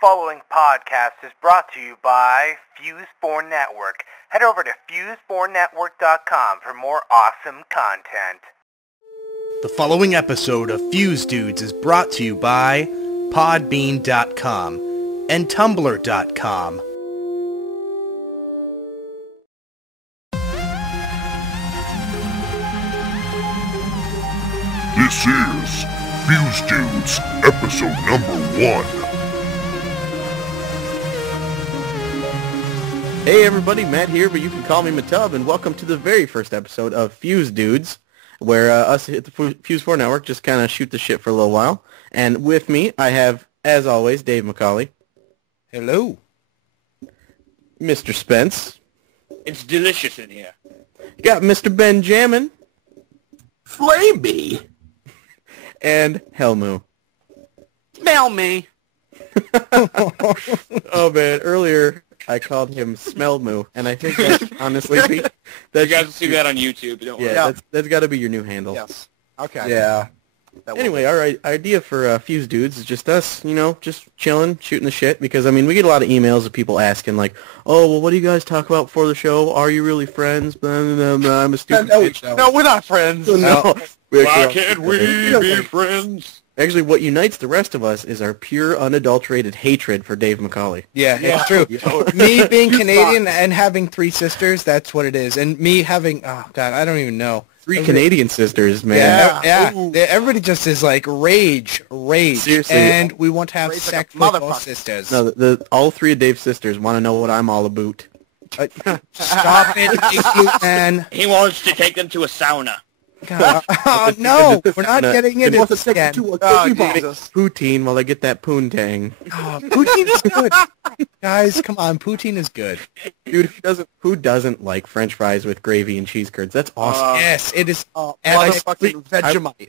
following podcast is brought to you by Fuse4 Network. Head over to fuse4network.com for more awesome content. The following episode of Fuse Dudes is brought to you by Podbean.com and Tumblr.com. This is Fuse Dudes, episode number 1. Hey everybody, Matt here, but you can call me Matub, and welcome to the very first episode of Fuse Dudes, where us at the Fuse4 Network just kind of shoot the shit for a little while. And with me, I have, as always, Dave McCauley. Hello. Mr. Spence. It's delicious in here. You got Mr. Benjammin. Flamey. And Hellmoo. Smell me. Oh man, earlier I called him Smellmoo, and I think that's honestly you guys will see that on YouTube. Don't worry. Yeah, that's got to be your new handle. Yes. Okay. Yeah. Anyway, our idea for Fuse Dudes is just us, just chilling, shooting the shit, because, I mean, we get a lot of emails of people asking, like, oh, well, what do you guys talk about before the show? Are you really friends? Blah, blah, blah. I'm a stupid bitch. No, we're not friends. No. Why can't we be friends? Actually, what unites the rest of us is our pure, unadulterated hatred for Dave McCauley. Yeah, it's true. Me being Canadian and having 3 sisters, that's what it is. And me having, oh, God, I don't even know. 3 Canadian sisters, man. Yeah. Everybody just is like rage. Seriously. And we want to have Rage sex like with a our motherfucker. sisters. No, all 3 of Dave's sisters want to know what I'm all about. Stop it, Igloo Man. He wants to take them to a sauna. God. Oh, no, we're not getting into this again. Oh, Jesus. Poutine while I get that poontang. Oh, Poutine is good. Guys, come on, Poutine is good. Dude, who doesn't like French fries with gravy and cheese curds? That's awesome. Yes, it is. Motherfucking Benjammin.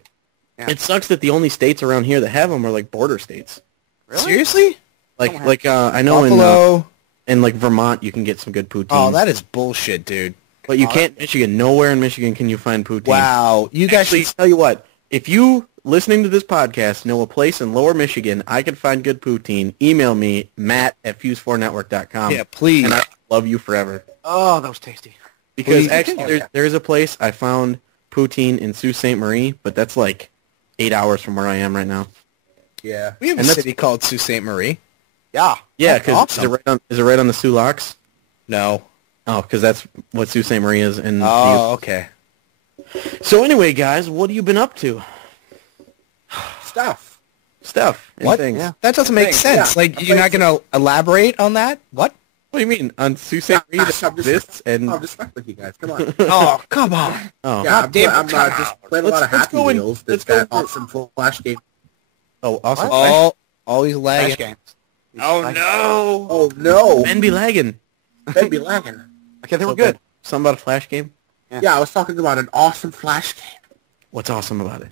It sucks that the only states around here that have them are like border states. Really? Seriously? Like I know Buffalo. in like Vermont you can get some good poutine. Oh, that is bullshit, dude. But you can't in Michigan. Nowhere in Michigan can you find poutine. Wow. You guys Actually, should... tell you what, if you listening to this podcast know a place in Lower Michigan I can find good poutine, email me, matt@fuse4network.com. Yeah, please. And I love you forever. Oh, that was tasty. Because Please. actually there is a place I found poutine in Sault Ste. Marie, but that's like 8 hours from where I am right now. Yeah. We have a And that's- city called Sault Ste. Marie. Yeah. Yeah, That's because awesome. is it right on the Sioux Locks? No. Oh, because that's what Sault Ste. Marie is. And Oh, okay. So anyway, guys, what have you been up to? Stuff. Stuff. And What? things. Yeah. That doesn't make sense. Yeah. Like, you're not going to elaborate on that? What? What do you mean? On Sault Ste. Marie that exists and... I'm just fucking with you guys. Come on. Oh, come on. Oh, Yeah, damn I'm it, just playing a lot of let's Happy go in- Wheels. let's That's go that for- awesome flash game. oh, awesome. Oh, always Flash lagging. games. Oh, no. Oh no, Ben be lagging. that'd be lagging. Okay, they were So, good. Something about a flash game? Yeah, I was talking about an awesome flash game. What's awesome about it?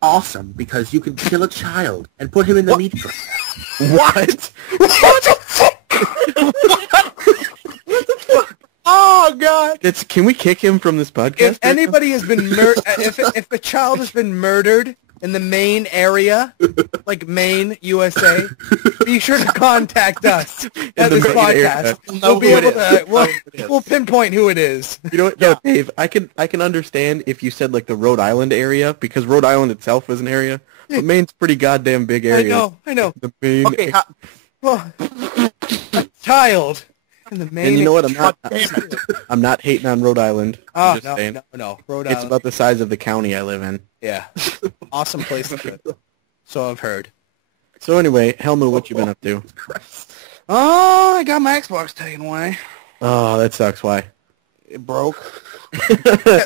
Awesome because you can kill a child and put him in the meat grinder. What? Oh, God. Can we kick him from this podcast? If anybody has been if a child has been murdered in the Maine area, like Maine, USA, be sure to contact us at the this Maine podcast. area. We'll be Know who able it to. We'll pinpoint who it is. You know what? No, Dave, I can understand if you said like the Rhode Island area, because Rhode Island itself is an area. But Maine's a pretty goddamn big area. I know. The Maine. Okay, Child in the Maine. And you know what? I'm not. damn it. I'm not hating on Rhode Island. I'm Oh, just no, saying. no. Rhode It's Island. about the size of the county I live in. Yeah. Awesome place to live. So I've heard. So anyway, Hellmoo, what you been up to? Oh, I got my Xbox taken away. Oh, that sucks. Why? It broke.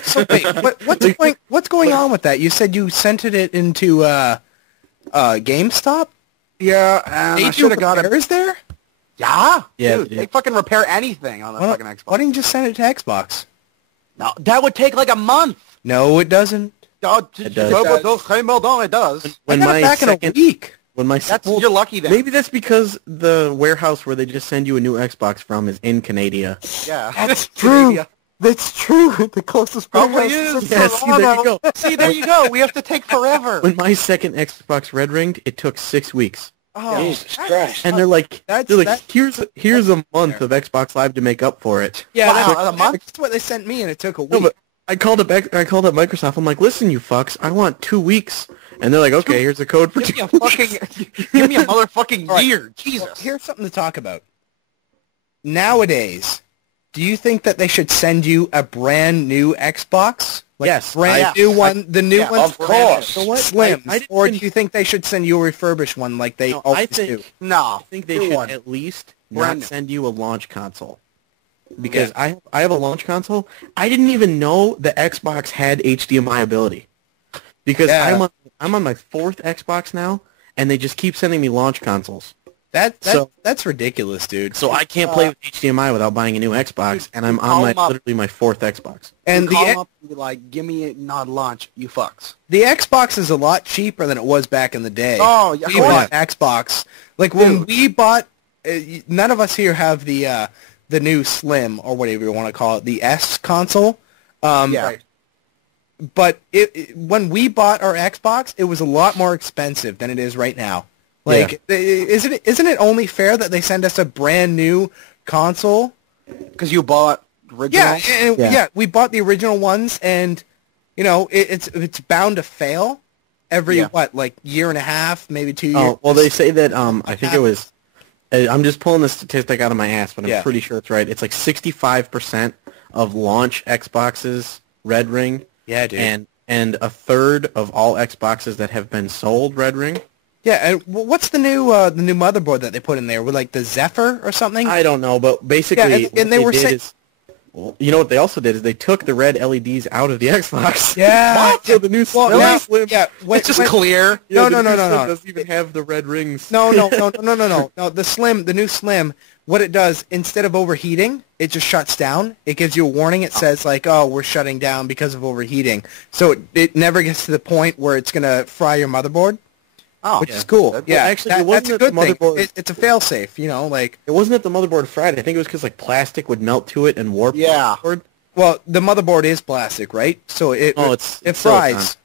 So wait, what's going on with that? You said you sent it into GameStop? Yeah, and They I do should have got it. repairs there? Yeah, Yeah, dude, yeah. they fucking repair anything on the fucking Xbox. Why didn't you just send it to Xbox? No, that would take like a month. No, it doesn't. Oh, It does. it does. When I got my it back second, in a week. when my That's well, you're lucky then. maybe that's because the warehouse where they just send you a new Xbox from is in Canada. Yeah, That's true. That's true. The closest Probably warehouse is. Yeah, see, there you go. See, there you go. We have to take forever. When my second Xbox red ringed, it took 6 weeks. Oh, Jesus Christ. And they're like, That's- here's a month of Xbox Live to make up for it. yeah, Wow, a month? that's what they sent me, and it took a No, week. but I called up Microsoft. I'm like, listen, you fucks, I want 2 weeks. And they're like, okay, here's a code for Give 2 me a weeks. fucking, give me a motherfucking All right. year. Jesus. Well, here's something to talk about. Nowadays, do you think that they should send you a brand new Xbox? Like Yes, brand new one, the new one, of course. You know what? Slims, I didn't or do even- you think they should send you a refurbished one like they No, I always think- do? No. I think they New should one. at least Brand not new. send you a launch console. Because I have a launch console. I didn't even know the Xbox had HDMI ability. Because Yeah. I'm on my 4th Xbox now, and they just keep sending me launch consoles. That's ridiculous, dude. So I can't play with HDMI without buying a new Xbox, and I'm call on them up. literally my 4th Xbox. And You call the them up and be like, give me a nod launch, you fucks. the Xbox is a lot cheaper than it was back in the day. Oh, yeah, we of course. bought an Xbox. Like when we bought, none of us here have the new Slim or whatever you want to call it, the S console. Yeah. Right. But when we bought our Xbox, it was a lot more expensive than it is right now. Like, isn't it only fair that they send us a brand new console? Because you bought original. Yeah, we bought the original ones, and you know it's bound to fail every year and a half, maybe 2 years. Oh, well, they say that, I think it was, I'm just pulling the statistic out of my ass, but I'm pretty sure it's right. It's like 65% of launch Xboxes Red Ring. Yeah, dude. And a third of all Xboxes that have been sold Red Ring. Yeah, and what's the new motherboard that they put in there? With like the Zephyr or something? I don't know, but basically, Yeah, and what they were did saying- is, well, you know what they also did is they took the red LEDs out of the Xbox. Yeah. So the new Well, Slim, Slim, yeah. It's just clear. yeah, No, the no, new no, Slim no. doesn't even have the red rings. No. The new Slim, instead of overheating, it just shuts down. It gives you a warning. It says like, "Oh, we're shutting down because of overheating." So it never gets to the point where it's gonna fry your motherboard, Oh, which is cool. Well, Yeah, actually, it that's a wasn't good the thing. motherboard- It's a fail-safe, you know, like. It wasn't that the motherboard fried. I think it was because like plastic would melt to it and warp. Yeah. The motherboard. Well, the motherboard is plastic, right? So it it's it silicon. fries.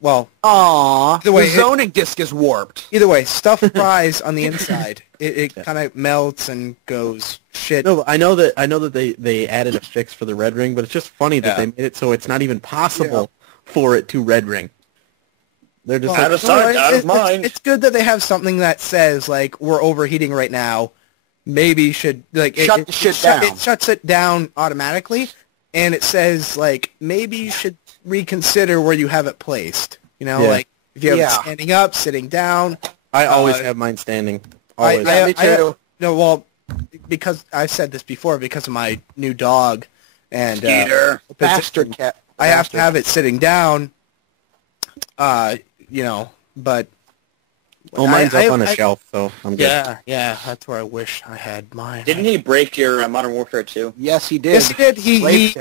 Well, Aw, The way the it- zoning disc is warped. either way, stuff fries on the inside. It kind of melts and goes shit. No, I know that they added a fix for the red ring, but it's just funny that Yeah. they made it so it's not even possible for it to red ring. They're just Well, Out of like, sight, out of it's- mind. It's good that they have something that says like we're overheating right now. Maybe you should like Shut the shit down. It shuts it down automatically, and it says like maybe you should reconsider where you have it placed. You know, Yeah. like if you have Yeah. it standing up, sitting down. I always have mine standing. Always. me too. No, well, because I've said this before because of my new dog, and Skeeter. position, Bastard cat. I have to Bastard. have it sitting down. You know, but Oh, mine's I- up on a I- shelf, so I'm good. yeah, that's where I wish I had mine. Didn't he break your Modern Warfare 2? Yes, he did. Yes, he did. He Slaved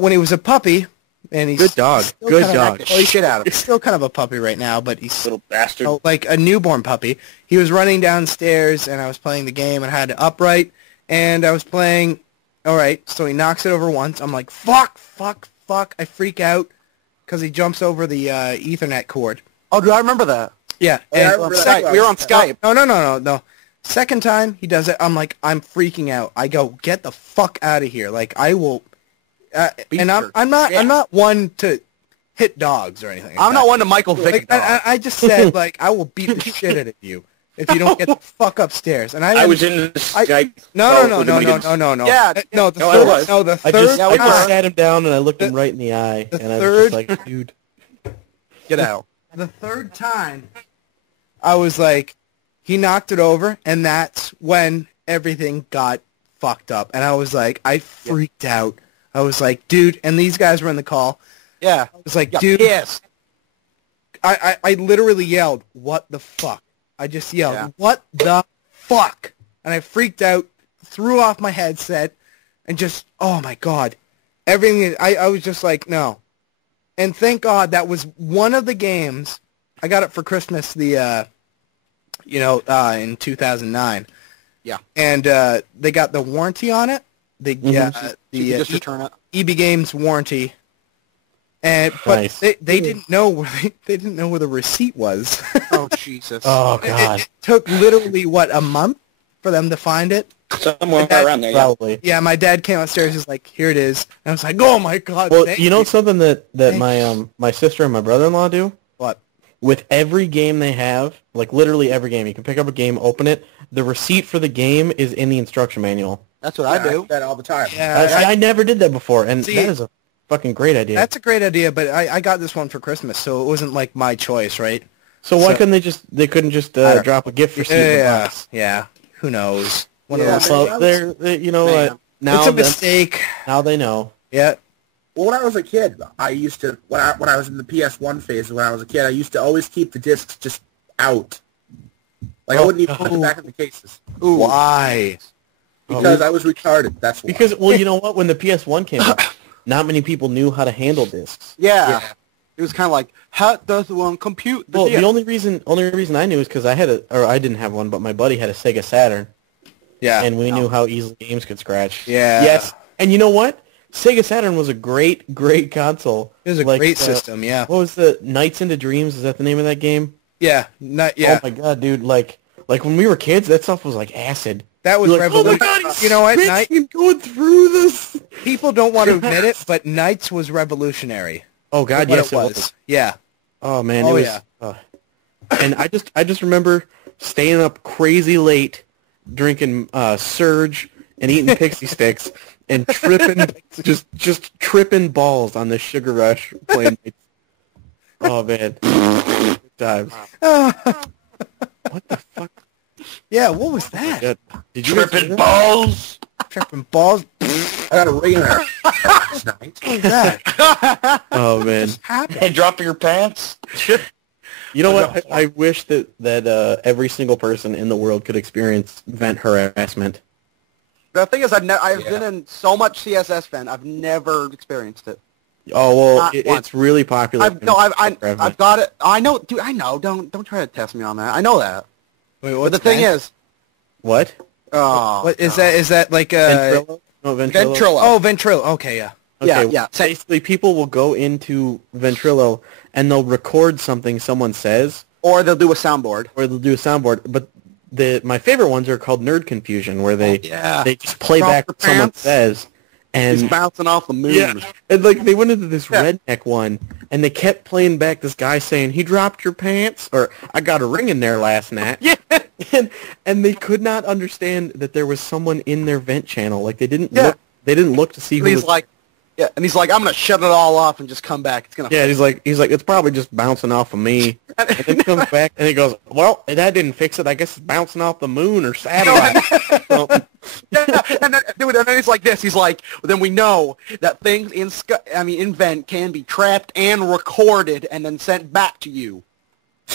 when he was a puppy, and he's Good dog. still Good kind dog. Of, the shit out of he's it. still kind of a puppy right now, but he's Little bastard. like a newborn puppy. He was running downstairs, and I was playing the game, and I had it upright, and I was playing. All right, so he knocks it over once. I'm like, fuck. I freak out because he jumps over the Ethernet cord. Oh, do I remember that? Yeah, Oh, yeah, I and remember that. We were on Skype. No. Second time he does it, I'm like, I'm freaking out. I go, get the fuck out of here. Like, I will. And I'm not one to hit dogs or anything. I'm not one to Michael Vick. Like, I just said like I will beat the shit out of you if you don't get the fuck upstairs. And I was in the Skype. No. with him when he did- Yeah, no. The No, I third, was. no, the I third just time, sat him down and I looked him right in the eye, the and I was third- just like, dude. Get out. the third time, I was like, he knocked it over, and that's when everything got fucked up. And I was like, I freaked out. I was like, dude, and these guys were in the call. Yeah. I was like, Got dude, pissed. I literally yelled, what the fuck? I just yelled, Yeah. what the fuck? And I freaked out, threw off my headset, and just, oh my God. Everything, I was just like, no. And thank God that was one of the games. I got it for Christmas in 2009. Yeah. And they got the warranty on it. You can just return it. EB Games warranty But Nice. they didn't know where they didn't know where the receipt was. Oh, Jesus. Oh, God. It took literally a month for them to find it. Somewhere That- around there, yeah. Probably. Yeah, my dad came upstairs. He's like, "Here it is." And I was like, "Oh my God!" Well, thank you know something that Thank my sister and my brother-in-law do? What? With every game they have, like literally every game, you can pick up a game, open it. The receipt for the game is in the instruction manual. That's what I do. that all the time. Yeah, I never did that before, and See, that is a fucking great idea. that's a great idea. But I got this one for Christmas, so it wasn't like my choice, right? So why so- couldn't they couldn't just I don't- drop a gift receipt in the Yeah, box? yeah. Who knows? One Yeah, of those. Well, they're you know Man. what? Now It's a that- mistake. now they know. Yeah. Well, when I was a kid, I used to when I was in the PS1 phase. When I was a kid, I used to always keep the discs just out. Like I wouldn't even put them back in the cases Why? because I was retarded. That's why. Because well, you know what? When the PS1 came out, not many people knew how to handle discs. Yeah. It was kind of like, how does one compute the Well, disc? the only reason I knew is because I didn't have one, but my buddy had a Sega Saturn, Yeah. and we knew how easily games could scratch. Yeah. Yes, and you know what? Sega Saturn was a great console. It was a great system. Yeah. What was the Nights into Dreams? Is that the name of that game? Yeah. Not. Yeah. Oh my god, dude! Like when we were kids, that stuff was like acid. That was You're like, oh my revolutionary. god, he's You know what? spitting and going through this. People don't want to admit it, but Knights was revolutionary. Oh god, What yes, it was. Yeah. Oh man, Oh, it was. yeah. And I just remember staying up crazy late, drinking Surge and eating Pixie Sticks and tripping, just tripping balls on the Sugar Rush playing. Oh man, good times. What the fuck? Yeah. What was that? God. Did you guys hear Tripping that? balls. Tripping balls. I got a ring in there last night. What was that? Oh man, Hey, drop your pants. you know what? I wish that every single person in the world could experience vent harassment. The thing is, I've Yeah. been in so much CSS vent, I've never experienced it. Oh well, Not once. it's really popular. I've got it. I know, dude. I know. Don't try to test me on that. I know that. Wait, But what's the thing that? is, What? oh, What is that? Is that like a Ventrilo? No, Ventrilo. Ventrilo. Oh, Ventrilo. Okay, yeah. Okay, yeah. Basically, people will go into Ventrilo and they'll record something someone says, Or they'll do a soundboard. or they'll do a soundboard. But my favorite ones are called nerd confusion, where they Yeah. they just play Drop back your what someone pants. says, He's and bouncing off the moon. yeah, and like they went into this Yeah. redneck one, and they kept playing back this guy saying he dropped your pants, or I got a ring in there last night. Yeah. and they could not understand that there was someone in their vent channel. Like they didn't Yeah. look. They didn't look to see And who he's was. like, yeah, and he's like, I'm gonna shut it all off and just come back. It's gonna. Yeah, he's like, it's probably just bouncing off of me. And then he comes back and he goes, well, that didn't fix it. I guess it's bouncing off the moon or satellite. So- Yeah, and then he's like this. He's like, then we know that things in vent can be trapped and recorded and then sent back to you.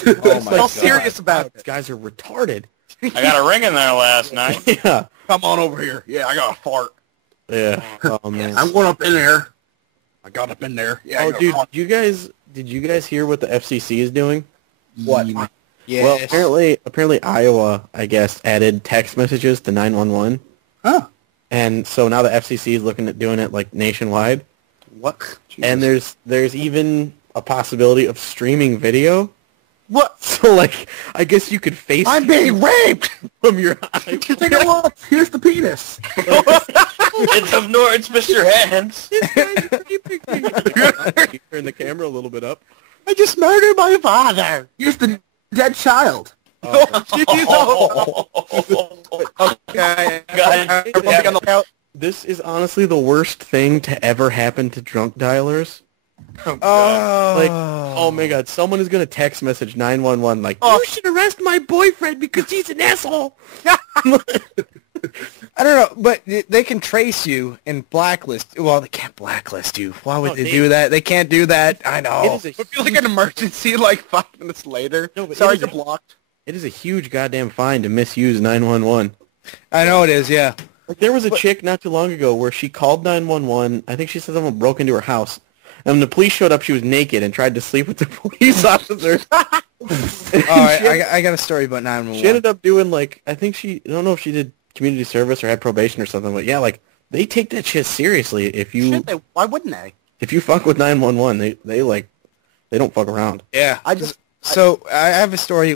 Oh my How God. serious about These it? guys are retarded. I got a ring in there last night. Yeah. Come on over here. Yeah, I got a fart. Yeah. Oh man. I'm going up in there. I got up in there. Yeah. I Oh got a dude, fart. did you guys hear what the FCC is doing? What? Yes. Well, apparently Iowa, I guess, added text messages to 911. Huh? And so now the FCC is looking at doing it like nationwide. What? And there's even a possibility of streaming video. What? So like, I guess you could face I'm being raped. from your iPhone. Take a look. Here's the penis. It's Mr. Hands. Turn the camera a little bit up. I just murdered my father. Here's the dead child. Okay. God. This is honestly the worst thing to ever happen to drunk dialers. Oh. Like, oh my god, someone is going to text message 911 like, you should arrest my boyfriend because he's an asshole. I don't know, but they can trace you and blacklist. Well, they can't blacklist you. Why would No, they they- do that? They can't do that. I know. It is a It feels like an emergency like 5 minutes later. No, but Sorry, it is you're a- blocked. It is a huge goddamn fine to misuse 911. I know it is. Yeah. Like, there was a chick not too long ago where she called 911. I think she said someone broke into her house. And when the police showed up, she was naked and tried to sleep with the police officer. All right, I got a story about 911. She ended up doing, like, I don't know if she did community service or had probation or something, but yeah, like, they take that shit seriously if you... Shouldn't they? Why wouldn't they? If you fuck with 911, they don't fuck around. Yeah. I just So I have a story